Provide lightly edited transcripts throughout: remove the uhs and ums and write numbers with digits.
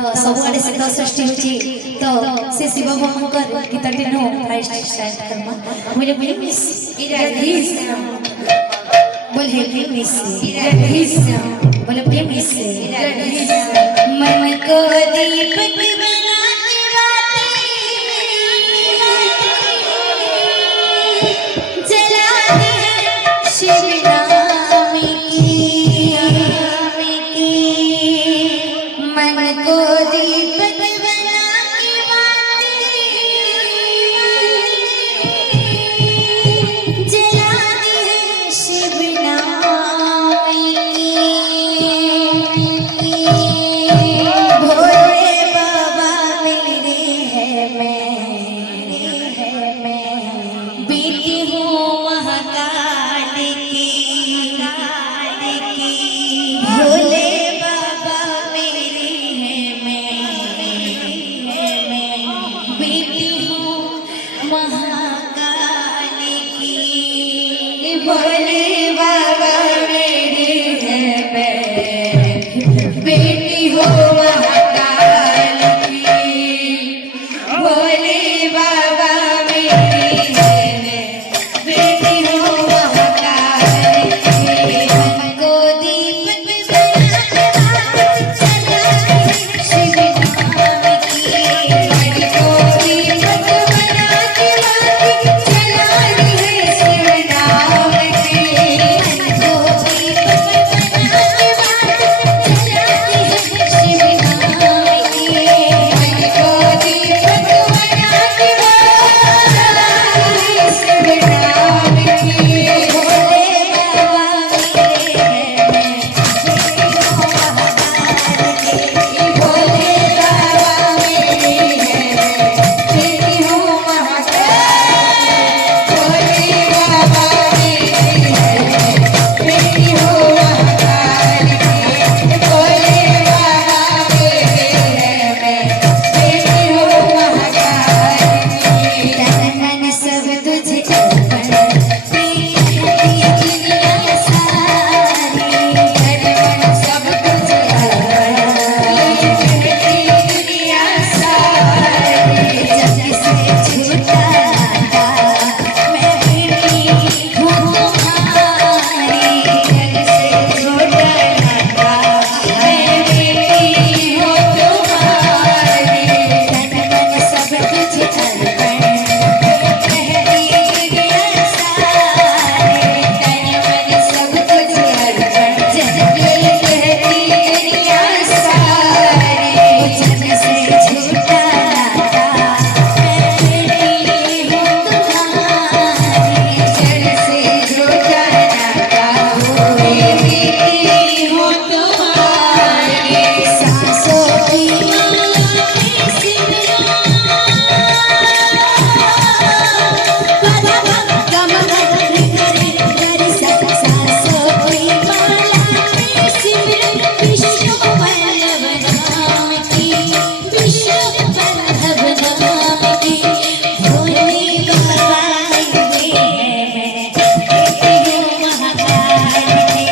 तो सबुआडे शीतल सृष्टि होची तो से शिव भगवान गीतटे नो फर्स्ट स्टार्ट करमा बोले बोले मिस इराधीस बोले हे मिस इराधीस बोले बोले मिस इराधीस मन को दीपक बना के बातें जला दे शिव नाम की मन को दीपक बना के बातें जला दे शिव नाम की भोले बाबा मेरे है मैं बेटी हूँ महाकाल की भोले बाबा मेरे है मैं बेटी हूँ महाकाल की भोले बाबा मेरे है मैं बेटी हूँ महाकाल की भोले बाबा मेरी है मैं बेटी हूँ महाकाल की मन को दीपक बना के बातें जला दे शिव नाम की मन को दीपक बना के बातें जला दे शिव नाम की मन को दीपक बना के बातें जला दे शिव नाम की मन को दीपक बना के बातें शिव नाम की भोले बाबा मेरे है भोले बाबा मेरे है बेटी हूँ महाकाल भोले बाबा मेरे है बेटी हूँ महाकाल की भोले बाबा मेरे है मैं बेटी हूँ महाकाल की तन मन सब तुझे अर्पण तेरी दुनिया सारी तन मन सब तुझे अर्पण तेरी दुनिया सारी जग से छूटा नाता मैं बेटी हूँ तुम्हारी जग से छूटा नाता मैं बेटी हूँ तुम्हारी तन मन सब तुझे अर्पण तेरी दुनिया सारी तन मन सब तुझे अर्पण जग कहती दुनिया सारी जग से छूटा नाता मैं बेटी हूँ तुम्हारी जग से छूटा नाता मैं बेटी हूँ तुम्हारी सांसों की माला में सिमरा सांसों की माला में सिमरन विष्णु वल्लभ नाम की विष्णु वल्लभ नाम की भोले बाबा मेरे है मैं बेटी हूँ महाकाल की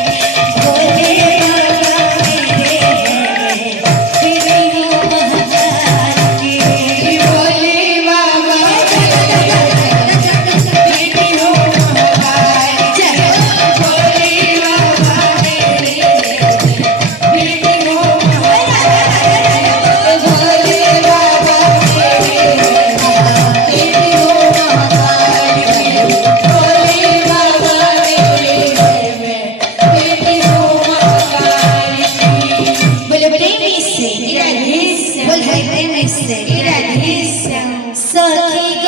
भोले बाबा मेरे है बेटी हूँ महाकाल की भोले बाबा बेटी हूँ महाकाल चलो भोले बाबा मेरे बेटी हूँ महाकाल भोले बाबा मेरे बेटी हूँ महाकाल भोले बाबा मेरे मैं बेटी हूँ महाकाल बोले प्रेमी से बोले प्रेमी से